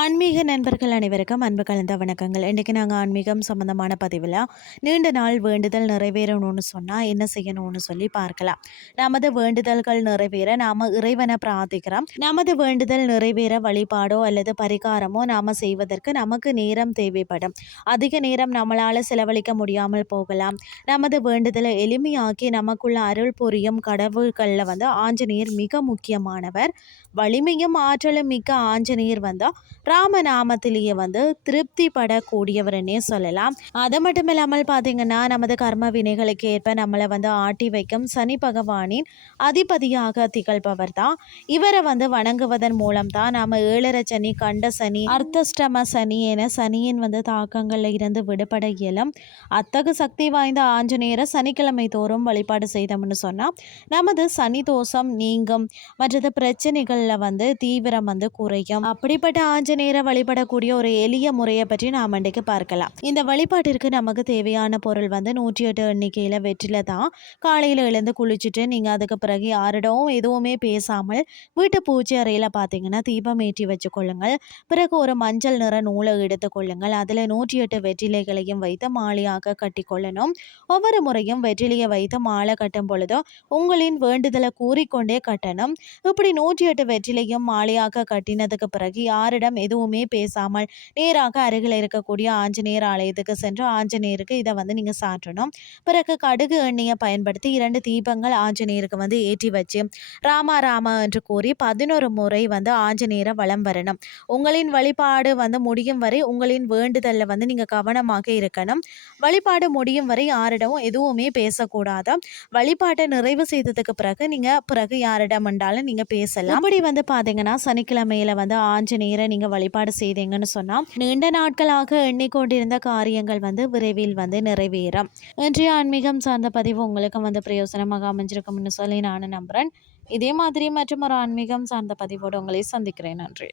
ஆன்மீக நண்பர்கள் அனைவருக்கும் அன்பு கலந்த வணக்கங்கள். இன்றைக்கி நாங்கள் ஆன்மீகம் சம்மந்தமான பதிவில் நீண்ட நாள் வேண்டுதல் நிறைவேறணும்னு சொன்னால் என்ன செய்யணும்னு சொல்லி பார்க்கலாம். நமது வேண்டுதல்கள் நிறைவேற நாம் இறைவனை பிரார்த்திக்கிறோம். நமது வேண்டுதல் நிறைவேற வழிபாடோ அல்லது பரிகாரமோ நாம் செய்வதற்கு நமக்கு நேரம் தேவைப்படும். அதிக நேரம் நம்மளால் செலவழிக்க முடியாமல் போகலாம். நமது வேண்டுதலை எளிமையாக்கி நமக்குள்ள அருள் புரியும் கடவுள்களில் வந்து ஆஞ்சநேயர் மிக முக்கியமானவர். வலிமையும் ஆற்றலும் மிக்க ஆஞ்சநேயர் வந்தால் ராமநாமத்திலேயே வந்து திருப்தி படக்கூடியவர்னே சொல்லலாம். அது மட்டும் இல்லாமல் பார்த்தீங்கன்னா நமது கர்ம வினைகளுக்கு ஏற்ப நம்மளை வந்து ஆட்டி வைக்கும் சனி பகவானின் அதிபதியாக திகழ்பவர் தான். இவரை வந்து வணங்குவதன் மூலம் தான் நாம் ஏழரை சனி கண்ட சனி அர்த்தஷ்டம சனி என சனியின் வந்து தாக்கங்களில் இருந்து விடுபட இயலும். அத்தகு சக்தி வாய்ந்த ஆஞ்சநேயரை சனிக்கிழமை தோறும் வழிபாடு செய்தோம்னு சொன்னால் நமது சனி தோஷம் நீங்கும். மற்றது பிரச்சனைகளில் வந்து தீவிரம் வந்து குறையும். அப்படிப்பட்ட ஆஞ்ச நேரம் வழிபடக்கூடிய ஒரு எளிய முறையை பற்றி நாம் இன்றைக்கு பார்க்கலாம். இந்த வழிபாட்டிற்கு நமக்கு தேவையான பொருள் வந்து நூற்றி எட்டு எண்ணிக்கையில் வெற்றில தான் காலையில் எழுந்து குளிச்சுட்டு நீங்கள் அதுக்கு பிறகு யாரிடமும் எதுவுமே பேசாமல் வீட்டு பூஜை அறையில் பார்த்தீங்கன்னா தீபம் ஏற்றி வச்சுக்கொள்ளுங்கள் பிறகு ஒரு மஞ்சள் நிற நூலை எடுத்துக்கொள்ளுங்கள் அதில் நூற்றி எட்டு வெற்றிலைகளையும் வைத்து மாலையாக கட்டி கொள்ளணும். ஒவ்வொரு முறையும் வெற்றிலையை வைத்து மாலை கட்டும் பொழுதும் உங்களின் வேண்டுதலை கூறிக்கொண்டே கட்டணும். இப்படி நூற்றி எட்டு வெற்றிலையும் மாலையாக கட்டினதுக்கு பிறகு யாரிடம் எதுவுமே பேசாமல் நேராக அருகில் இருக்கக்கூடிய ஆஞ்சநேயர் ஆலயத்துக்கு சென்று ஆஞ்சநேயருக்கு இதை வந்து நீங்கள் சாற்றணும். பிறகு கடுகு எண்ணெயை பயன்படுத்தி இரண்டு தீபங்கள் ஆஞ்சநேயருக்கு வந்து ஏற்றி வச்சு ராமா ராமா என்று கூறி பதினோரு முறை வந்து ஆஞ்சநேயரை வலம் வரணும். உங்களின் வழிபாடு வந்து முடியும் வரை உங்களின் வேண்டுதலில் வந்து நீங்கள் கவனமாக இருக்கணும். வழிபாடு முடியும் வரை யாரிடமும் எதுவுமே பேசக்கூடாது. வழிபாட்டை நிறைவு செய்ததுக்கு பிறகு நீங்கள் பிறகு யாரிடம் என்றாலும் நீங்கள் பேசலாம் அப்படி வந்து பார்த்தீங்கன்னா சனிக்கிழமையில வந்து ஆஞ்சநேயரை நீங்கள் வழிபாடு செய்தீங்கன்னு சொன்னால் நீண்ட நாட்களாக எண்ணிக்கொண்டிருந்த காரியங்கள் வந்து விரைவில் வந்து நிறைவேறும். இன்றைய ஆன்மீகம் சார்ந்த பதிவு உங்களுக்கு வந்து பிரயோசனமாக அமைஞ்சிருக்கும்னு சொல்லி நான் நம்புகிறேன் இதே மாதிரி மற்றும் ஒரு ஆன்மீகம் சார்ந்த பதிவோடு உங்களை சந்திக்கிறேன். நன்றி.